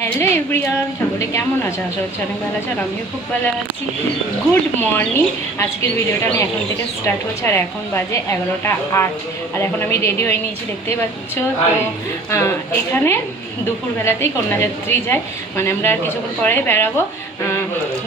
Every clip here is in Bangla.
হ্যালো এভরিওয়ান, সকলে কেমন আছো? আশা করছি অনেক ভালো আছে আর আমিও খুব ভালো আছি। Good morning. আজকের ভিডিওটা আমি এখন থেকে স্টার্ট করছি আর এখন বাজে 11টা 8 আর এখন আমি রেডি হয়ে নিয়েছি, দেখতেই পাচ্ছ। তো এখানে দুপুরবেলাতেই কন্যাযাত্রী যায়, মানে আমরা কিছুক্ষণ পরেই বেরাবো,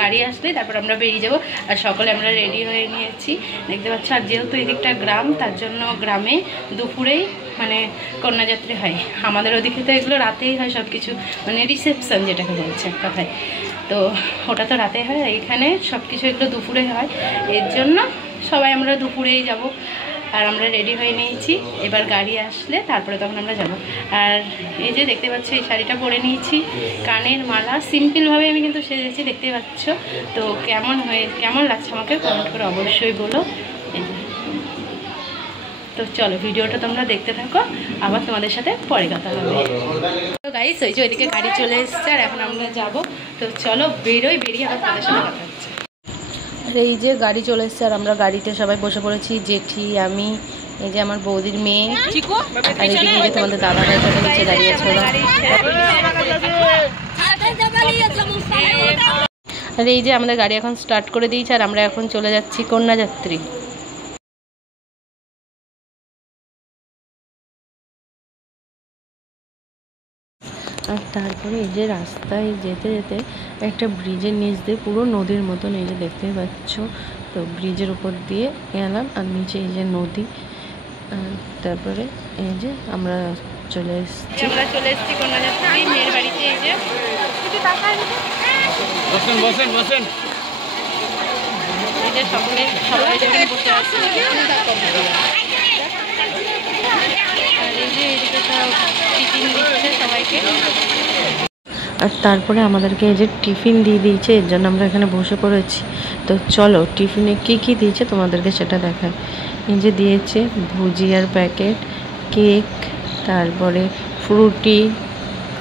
গাড়ি আসলে তারপর আমরা বেরিয়ে যাবো। আর সকলে আমরা রেডি হয়ে নিয়েছি, দেখতে পাচ্ছ। আর যেহেতু এদিকটা গ্রাম, তার জন্য গ্রামে দুপুরেই মানে কন্যাযাত্রী হয়। আমাদের ওদিকে তো এগুলো রাতেই হয় সব কিছু, মানে রিসেপশন যেটাকে বলছে এক কথায়, তো ওটা তো রাতে হয়। এখানে সব কিছু এগুলো দুপুরে হয়, এর জন্য সবাই আমরা দুপুরেই যাব। আর আমরা রেডি হয়ে নিয়েছি, এবার গাড়ি আসলে তারপরে তখন আমরা যাব। আর এই যে দেখতে পাচ্ছ, এই শাড়িটা পরে নিয়েছি, কানের মালা, সিম্পলভাবে আমি কিন্তু সেজেছি, দেখতেই পাচ্ছ। তো কেমন লাগছে আমাকে কমেন্ট করে অবশ্যই বলো। এই যে, তো চলো ভিডিওটা তোমরা দেখতে থাকো, আবার তোমাদের সাথে পরে কথা হবে। তো গাইস, ওই যে ওইদিকে গাড়ি চলে এসছে আর এখন আমরা যাব। তো চলো বেরিয়ে আবার তোমাদের সাথে কথা হচ্ছে। আর এই যে গাড়ি চলে এসছে আর আমরা গাড়িতে সবাই বসে পড়েছি, জেঠি, আমি, এই যে আমার বৌদির মেয়ে, আর এইদিকে যে তোমাদের দাদা ভাইটা নিচে দাঁড়িয়েছে। আর এই যে আমাদের গাড়ি এখন স্টার্ট করে দিয়েছে আর আমরা এখন চলে যাচ্ছি কন্যাযাত্রী। আর তারপরে এই যে রাস্তায় যেতে যেতে একটা ব্রিজের নিচ দিয়ে পুরো নদীর মতন, এই যে দেখতে পাচ্ছ। তো ব্রিজের উপর দিয়ে গেলাম আর নিচে এই যে নদী। তারপরে এই যে আমরা চলে এসেছি কন্যাযাত্রী মেয়ের বাড়িতে। এই যে বসেন এই যে সবাই যেখানে বসে আছে। আর তারপরে আমাদেরকে এই যে টিফিন দিয়ে দিয়েছে, এর জন্য আমরা এখানে বসে পড়েছি। তো চলো টিফিনে কি দিয়েছে তোমাদেরকে সেটা দেখায়। এই যে দিয়েছে ভুজিয়ার প্যাকেট, কেক, তারপরে ফ্রুটি,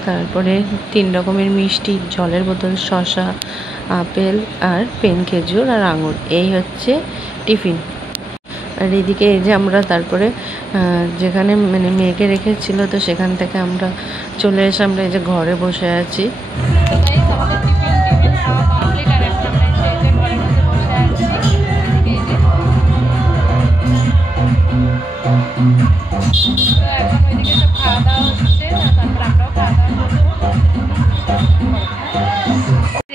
তারপরে 3 রকমের মিষ্টি, জলের বোতল, শসা, আপেল আর পেন খেজুর আর আঙুর। এই হচ্ছে টিফিন। আর এদিকে এই যে আমরা তারপরে যেখানে মানে মেয়েকে রেখেছিল, তো সেখান থেকে আমরা চলে এসে আমরা এই যে ঘরে বসে আছি।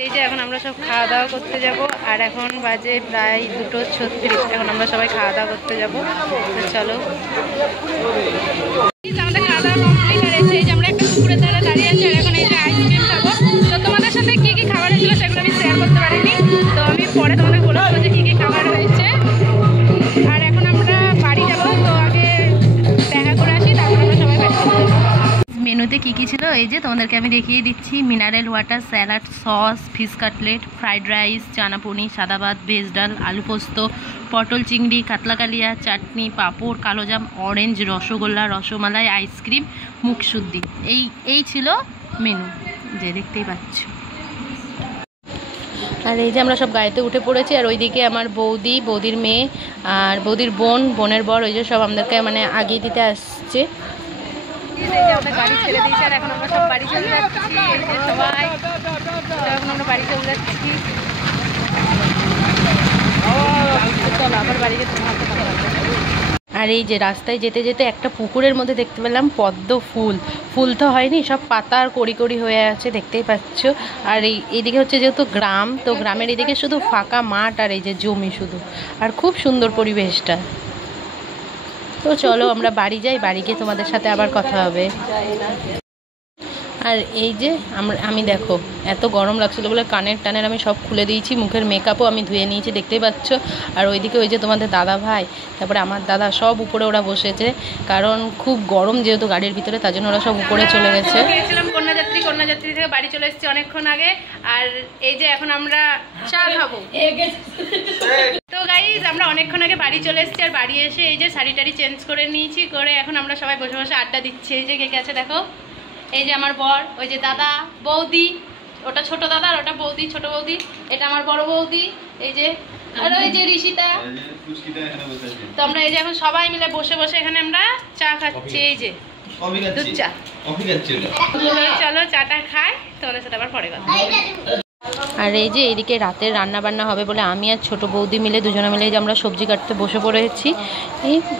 এই যে এখন আমরা সব খাওয়া দাওয়া করতে যাব আর এখন বাজে প্রায় 2:36। এখন আমরা সবাই খাওয়া দাওয়া করতে যাব। তো চলো, আমাদের খাওয়া দাওয়া কমপ্লিট আর এই যে আমরা একটা পুকুরের ধারে দাঁড়িয়ে আছি আর এখন এই যে আইসক্রিম খাবো। তো তোমাদের সাথে কি কি খাবার ছিল সেগুলো আমি শেয়ার করতে পারিনি, তো আমি পরে তোমাদের বলবো যে কি কি খাবার হয়েছে। আর এখন আমরা বাড়ি যাবো, তো আগে দেখা করে আসি, তারপর আমরা সবাই বাড়ি যাবো। মেনুতে কি ছিল এই যে তোমাদেরকে আমি দেখিয়ে দিচ্ছি। Mineral water, salad, sauce, fish cutlet, fried rice, chana paneer, সাদা ভাত, ভেজ ডাল, আলু পোস্ত, পটল চিংড়ি, কাতলা কালিয়া, চাটনি, পাঁপড়, কালোজাম, অরেঞ্জ, রসগোল্লা, রসমালাই, আইসক্রিম, মুখশুদ্ধি। এই ছিল মেনু, যে দেখতেই পাচ্ছ। আর এই যে আমরা সব গাড়িতে উঠে পড়েছি আর ওইদিকে আমার বৌদির মেয়ে আর বৌদির বোনের বর, ওই যে সব আমাদেরকে মানে আগিয়ে দিতে আসছে। গাড়ি ছেড়ে দিয়েছে আর এখন আমরা সব বাড়ি চলে যাচ্ছি। এই যে সবাই এখন আমরা বাড়ি চলে যাচ্ছি। চলো আবার বাড়ি যেতে। আর এই যে রাস্তায় যেতে যেতে একটা পুকুরের মধ্যে দেখতে পেলাম পদ্ম ফুল তো হয়নি, সব পাতা আর কড়ি হয়ে আছে, দেখতেই পাচ্ছ। আর এইদিকে হচ্ছে যেহেতু গ্রাম, তো গ্রামের এদিকে শুধু ফাঁকা মাঠ আর এই যে জমি শুধু, আর খুব সুন্দর পরিবেশটা। তো চলো আমরা বাড়ি যাই, বাড়ি গিয়ে তোমাদের সাথে আবার কথা হবে। আর এই যে আমি দেখো এত গরম লাগছিলো বলে টানের আমি সব খুলে দিয়েছি, মুখের মেকআপও আমি ধুয়ে নিয়েছি, দেখতেই পাচ্ছ। আর ওইদিকে ওই যে তোমাদের দাদা ভাই, তারপরে আমার দাদা, সব উপরে ওরা বসেছে, কারণ খুব গরম যেহেতু গাড়ির ভিতরে, তার জন্য ওরা সব উপরে চলে গেছে। গিয়েছিলাম কন্যাযাত্রী থেকে বাড়ি চলে এসেছি অনেকক্ষণ আগে। আর এই যে এখন আমরা চা খাবো। তো গাইজ আমরা অনেকক্ষণ আগে বাড়ি চলে এসেছি আর বাড়ি এসে এই যে শাড়ি টাড়ি চেঞ্জ করে নিয়েছি, করে এখন আমরা সবাই বসে বসে আড্ডা দিচ্ছি। এই যে কে আছে দেখো, এই যে আমার বর, ওই যে দাদা, বৌদি, ওটা ছোট দাদা আর ওটা বৌদি, ছোট বৌদি, এটা আমার বড় বৌদি, এই যে, আর ওই যে ঋষিতা। তো আমরা এই যে এখন সবাই মিলে বসে বসে এখানে আমরা চা খাচ্ছি। এই যে দুধ চা। চলো চাটা খাই, তোমাদের সাথে আবার পরে কথা। আর এই যে এইদিকে রাতের রান্না বান্না হবে বলে আমি আর ছোট বৌদি মিলে দুজনে মিলে যে আমরা সবজি কাটতে বসে পড়েছি,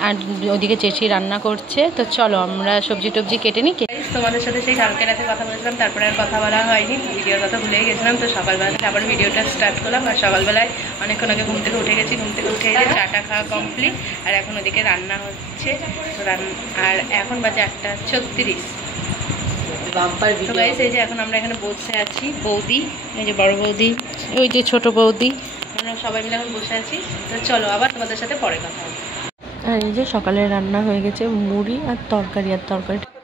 আর ওদিকে চেঁচি রান্না করছে। তো চলো আমরা সবজি টবজি কেটে নিই। তোমাদের সাথে সেই কালকে রাতে কথা বলেছিলাম, তারপরে আর কথা বলা হয়নি, ভিডিওর কথা ভুলে গেছিলাম। তো সকালবেলা থেকে আবার ভিডিওটা স্টার্ট করলাম। আর সকালবেলায় অনেকক্ষণ আগে ঘুম থেকে উঠে গেছি, ঘুম থেকে উঠে যে চাটা খাওয়া কমপ্লিট। আর এখন ওদিকে রান্না হচ্ছে, আর এখন বাজে 1:36। তো গাইস এই যে এখন আমরা এখানে বসে আছি, বৌদি, এই যে বড় বৌদি, ওই যে ছোট বৌদি, আমরা সবাই মিলে এখন বসে আছি। তো চলো আবার তোমাদের সাথে পরে কথা হবে। আর এই যে সকালে রান্না হয়ে গেছে মুড়ি আর তরকারি।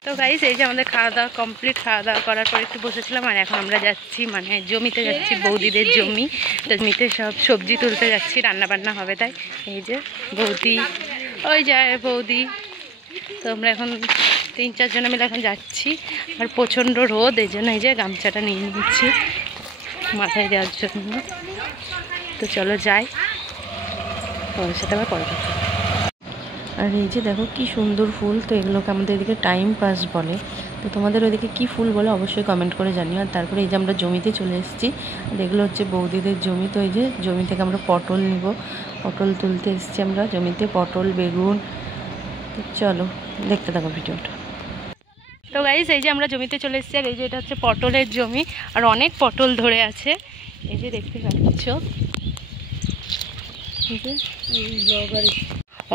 তো গাইস এই যে আমাদের খাওয়া দাওয়া কমপ্লিট, খাওয়া দাওয়া করার পর একটু বসেছিলাম। আর এখন আমরা যাচ্ছি মানে জমিতে যাচ্ছি, বৌদিদের জমি। তো জমিতে সব সবজি তুলতে যাচ্ছি, রান্না বান্না হবে তাই। এই যে বৌদি, ওই যায় বৌদি। তো আমরা এখন 3-4 জনে মিলে এখন যাচ্ছি। আর প্রচণ্ড রোদ, এই জন্য এই যে গামছাটা নিয়ে নিচ্ছি মাথায় দেওয়ার জন্য। তো চলো যাই, তোমাদের সাথে আবার পরে কথা। আর এই যে দেখো কি সুন্দর ফুল। তো এগুলোকে আমাদের এদিকে টাইম পাস বলে। তো তোমাদের ওইদিকে কী ফুল বলে অবশ্যই কমেন্ট করে জানিও। আর তারপরে এই যে আমরা জমিতে চলে এসেছি, আর এগুলো হচ্ছে বৌদিদের জমি। তো এই যে জমি থেকে আমরা পটল নিব, পটল তুলতে এসেছি আমরা জমিতে, পটল বেগুন। তো চলো দেখতে থাকো ভিডিওটা। তো গাইস এই যে আমরা জমিতে চলে এসেছি, আর এই যে এটা হচ্ছে পটলের জমি। আর অনেক পটল ধরে আছে, এই যে দেখতে পাচ্ছ,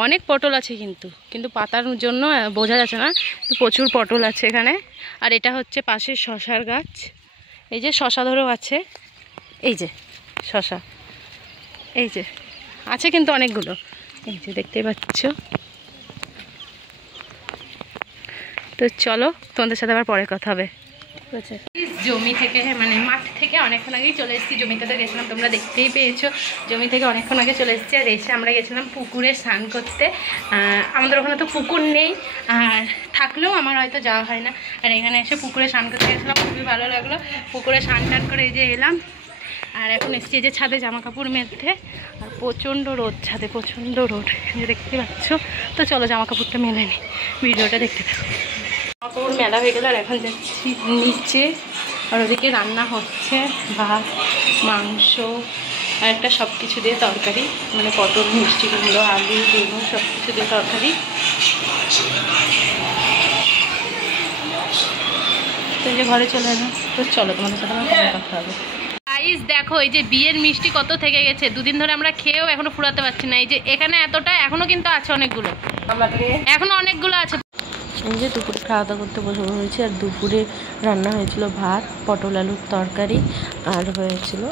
অনেক পটল আছে কিন্তু পাতার জন্য বোঝা যাচ্ছে না। প্রচুর পটল আছে এখানে। আর এটা হচ্ছে পাশে শশার গাছ, এই যে শশা ধরেও আছে, এই যে শশা, এই যে আছে কিন্তু অনেকগুলো, এই যে দেখতেই পাচ্ছ। তো চলো তোমাদের সাথে আবার পরে কথা হবে। জমি থেকে মানে মাঠ থেকে অনেকক্ষণ আগেই চলে এসেছি, জমিতে তো গেছিলাম তোমরা দেখতেই পেয়েছো। জমি থেকে অনেকক্ষণ আগে চলে এসেছি। আর এসে আমরা গেছিলাম পুকুরে স্নান করতে। আমাদের ওখানে তো পুকুর নেই, আর থাকলেও আমার হয়তো যাওয়া হয় না। আর এখানে এসে পুকুরে স্নান করতে গেছিলাম, খুবই ভালো লাগলো। পুকুরে স্নান টান করে এই যে এলাম। আর এখন এসেছি এই যে ছাদে জামা কাপড় মেলতে। আর প্রচণ্ড রোদ, ছাদে প্রচণ্ড রোদ, যে দেখতে পাচ্ছ। তো চলো জামা কাপড়টা মেলে নিই, ভিডিওটা দেখতে থাকো। জামা কাপড় মেলা হয়ে গেল, আর এখন যাচ্ছি নিচে। আর ওদিকে রান্না হচ্ছে ভাত, মাংস আর একটা সব কিছু দিয়ে তরকারি, মানে পটল, মিষ্টি কুমড়ো, আলু, বেগুন সব কিছু দিয়ে তরকারি। তো যে ঘরে চলে এলাম। তো চলো তোমাদের সাথে আমার পরে কথা হবে। গাইস দেখো এই যে বিয়ের মিষ্টি কত থেকে গেছে, দুদিন ধরে আমরা খেয়েও এখনো ফুরাতে পারছি না। এই যে এখানে এতটা এখনো কিন্তু আছে, অনেকগুলো এখনো অনেকগুলো আছে। এই যে দুপুরে খাওয়া দাওয়া করতে বসে হয়েছে। আর দুপুরে রান্না হয়েছিল ভাত, পটল আলুর তরকারি, আর হয়েছিল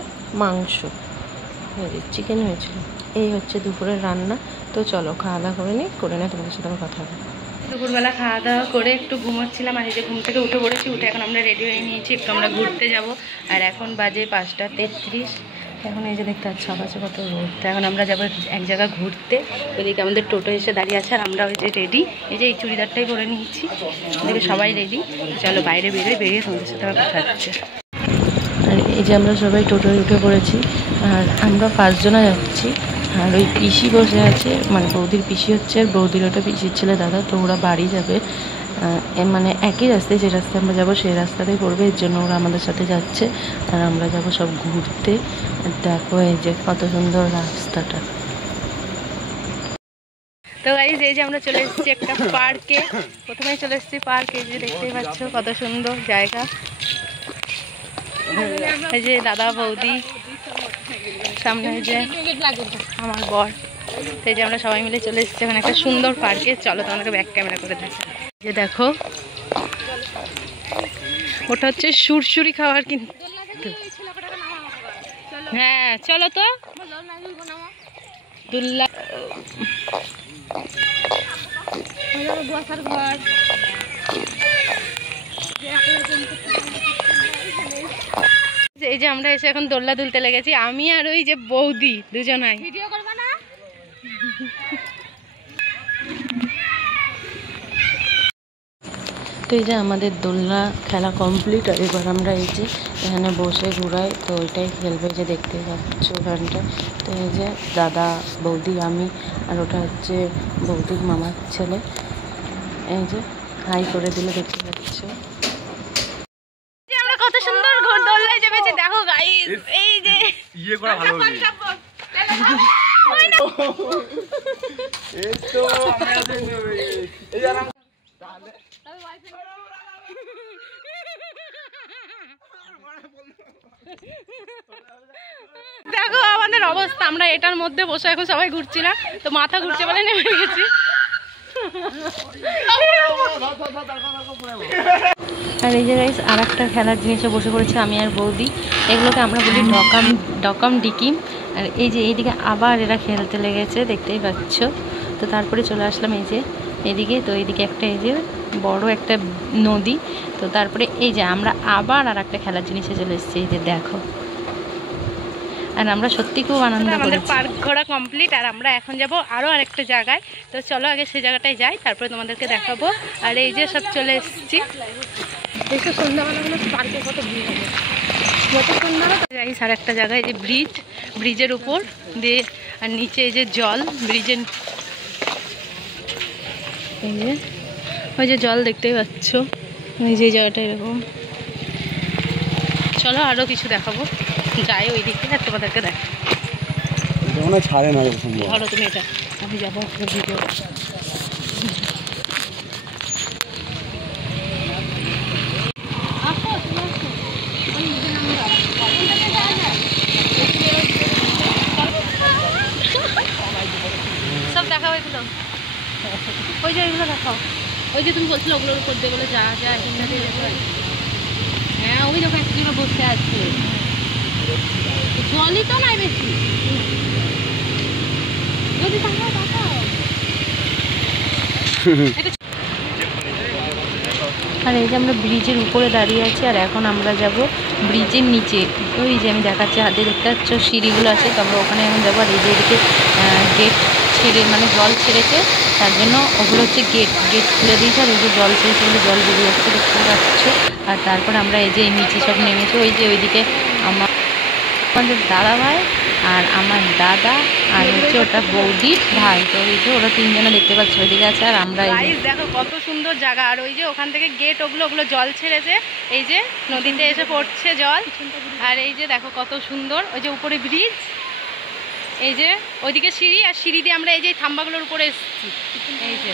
মাংস, চিকেন হয়েছিল। এই হচ্ছে দুপুরের রান্না। তো চলো খাওয়া দাওয়া করে নিই, করে নিয়ে তোমাদের সাথে আমার কথা হবে। দুপুরবেলা খাওয়া দাওয়া করে একটু ঘুমোচ্ছিলাম। আর এই যে ঘুম থেকে উঠে পড়েছি, উঠে এখন আমরা রেডি হয়ে নিয়েছি, একটু আমরা ঘুরতে যাব। আর এখন বাজে 5:33। এখন এই যে দেখতে পাচ্ছি আকাশে কত রোদ। তো এখন আমরা যাবো এক জায়গা ঘুরতে। ওইদিকে আমাদের টোটো এসে দাঁড়িয়ে আছে, আর আমরা ওই যে রেডি, এই যে এই চুড়িদারটাই পরে নিয়েছি। ওইদিকে সবাই রেডি। চলো বাইরে বেরিয়ে তোমাদের সাথে আমার কথা হচ্ছে। আর এই যে আমরা সবাই টোটোয় উঠে পড়েছি, আর আমরা 5 জনা যাচ্ছি। আর ওই পিসি বসে আছে, মানে বৌদির পিসি হচ্ছে, আর বৌদির ওটা পিসির ছেলে দাদা। তো ওরা বাড়ি যাবে, মানে একই রাস্তায়, যে রাস্তায় আমরা যাবো সেই রাস্তাতেই পড়বে, এর জন্য ওরা আমাদের সাথে যাচ্ছে। আর আমরা যাবো সব ঘুরতে। দেখো এই যে কত সুন্দর রাস্তাটা। তো গাইস এই যে আমরা চলে এসেছি একটা পার্কে। প্রথমেই চলে এসেছি পার্কে, যে দেখতেই পাচ্ছ কত সুন্দর জায়গা। এই যে দাদা বৌদি, সামনে যে আমার বর। তো এই যে আমরা সবাই মিলে চলে এসেছি এখন একটা সুন্দর পার্কে। চলো তোমাকে ব্যাক ক্যামেরা করে দেখো। যে দেখো ওটা হচ্ছে সুরসুরি খাওয়ার, কিন্তু হ্যাঁ চলো তো দুল্লা ঘর। এই যে আমরা এসে এখন দোল্লা দুলতে লেগেছি, আমি আর ওই যে বৌদি দুজনাই। ভিডিও করবে না? তো এই যে আমাদের দোলনা খেলা কমপ্লিট। আর এবার আমরা এই যে এখানে বসে ঘুরাই, তো ওইটাই খেলবে, যে দেখতে পাচ্ছ ওখানটা। তো এই যে দাদা, বৌদি, আমি, আর ওটা হচ্ছে বৌদির মামার ছেলে। এই যে হাই করে দিলে দেখতে পাচ্ছ। আমরা কত সুন্দর দোলনায় চেপেছি দেখো গাইস, এই যে ইয়ে করা ভালো হবে। এই তো আমরা এই জানা তাহলে দেখো আমাদের অবস্থা, আমরা এটার মধ্যে বসে এখন সবাই ঘুরছিলাম, তো মাথা ঘুরছে বলে নেমে গেছি। আর এই যে গাইস আর একটা খেলার জিনিসে বসে পড়েছে আমি আর বৌদি, এগুলোকে আমরা বলি ডকাম ডিকিম। আর এই যে এইদিকে আবার এরা খেলতে লেগেছে দেখতেই পাচ্ছ। তো তারপরে চলে আসলাম এই যে এদিকে, তো এইদিকে একটা এই যে বড় একটা নদী, তো তারপরে এই যে আমরা আবার আর একটা খেলার জিনিসে চলে এসেছি, এই যে দেখো। আর আমরা সত্যি খুব আনন্দ করেছি। আমাদের পার্ক ঘোরা কমপ্লিট, আর আমরা এখন যাব আরও আরেকটা জায়গায়, তো চলো আগে সেই জায়গাটায় যাই, তারপরে তোমাদেরকে দেখাবো। আর এই যে সব চলে এসেছি, দেখো সন্ধ্যাবেলাগুলো পার্কে কত ভিড় হবে, কত সুন্দর। যাই আর একটা জায়গায় যে ব্রিজের উপর দিয়ে, আর নিচে এই যে জল ব্রিজের, এই যে ওই যে জল দেখতেই পাচ্ছ, ওই যে জায়গাটা এরকম। চলো আরও কিছু দেখাবো, যাই ওই দিকে আর তোমাদেরকে দেখ। ছাড়ে না ধরো তুমি এটা, আমি যাবো ভিডিও। সব দেখাও এগুলো, ওই যে ওইগুলো দেখাও, ওই যে তুমি বলছিলে ওগুলোর উপর দিয়ে বলে যা যা এখানটা দিয়ে দেখো। হ্যাঁ ওই দেখো একটা বসে আছে, জলই তো নাই বেশি, যদি দেখাও দেখাও। আর এই যে আমরা ব্রিজের উপরে দাঁড়িয়ে আছি, আর এখন আমরা যাব ব্রিজের নিচে, ওই যে আমি দেখাচ্ছি হাতে দেখতে পাচ্ছ সিঁড়িগুলো আছে, তো আমরা ওখানে এখন যাবো। আর এই যে এদিকে গেট ছেড়ে মানে জল ছেড়েছে, তার জন্য ওগুলো হচ্ছে গেট খুলে দিয়েছে, আর ওই যে জল ছেড়েছে বলে জল বেরিয়ে যাচ্ছে দেখতে পাচ্ছ। আর তারপর আমরা এই যে নিচে সব নেমেছি, ওই যে ওইদিকে আমাদের দাদা ভাই আর আমার দাদা, আর হচ্ছে ওটা বৌদির ভাই, তো ওই যে ওরা তিনজনে দেখতে পাচ্ছি ওইদিকে আছে। আর আমরা দেখো কত সুন্দর জায়গা, আর ওই যে ওখান থেকে গেট ওগুলো জল ছেড়েছে, এই যে নদীতে এসে পড়ছে জল। আর এই যে দেখো কত সুন্দর, ওই যে উপরে ব্রিজ, এই যে ওইদিকে সিঁড়ি, আর সিঁড়ি দিয়ে আমরা এই যে থাম্বাগুলোর উপরে এসেছি, এই যে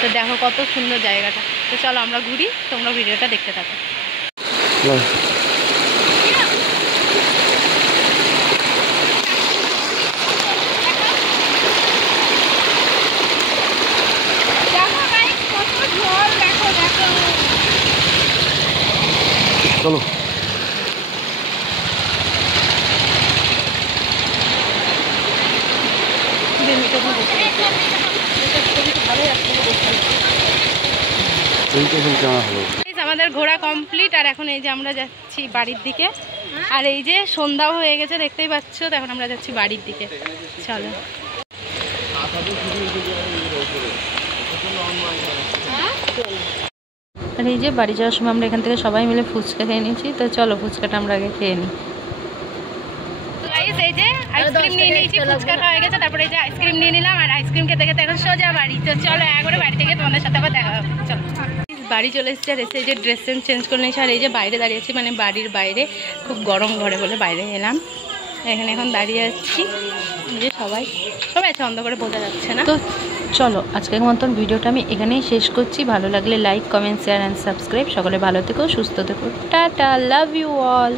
তো দেখো কত সুন্দর জায়গাটা। তো চলো আমরা ঘুরি, তোমরা ভিডিওটা দেখতে থাকো। চলো আমাদের ঘোরা কমপ্লিট, আর এখন এই যে আমরা যাচ্ছি বাড়ির দিকে। আর এই যে সন্ধ্যাও হয়ে গেছে দেখতেই পাচ্ছ, তো এখন আমরা যাচ্ছি বাড়ির দিকে, চলো। আর এই যে বাড়ি যাওয়ার সময় আমরা এখান থেকে সবাই মিলে ফুচকা খেয়ে নিয়েছি, তো চলো ফুচকাটা আমরা আগে খেয়ে নিই। এই যে আইসক্রিম নিয়ে নিয়েছি, ফুচকা খাওয়া হয়ে গেছে, তারপরে এই যে আইসক্রিম নিয়ে নিলাম, আর আইসক্রিম খেতে খেতে এখন সোজা বাড়ি। তো চলো একবারে বাড়ি থেকে তোমাদের সাথে আবার দেখা হবে, চলো। বাড়ি চলে এসেছি, আর এসে এই যে ড্রেস চেঞ্জ করে নিয়েছি, আর এই যে বাইরে দাঁড়িয়েছি, মানে বাড়ির বাইরে খুব গরম ঘরে বলে বাইরে এলাম, এখানে এখন দাঁড়িয়ে আছি। যে সবাই আছে, অন্ধকারে বোঝা যাচ্ছে না। তো চলো আজকের মতন ভিডিওটা আমি এখানেই শেষ করছি। ভালো লাগলে like, comment, share and subscribe. সকলে ভালো থেকো, সুস্থ থেকো, টাটা, লাভ ইউ অল।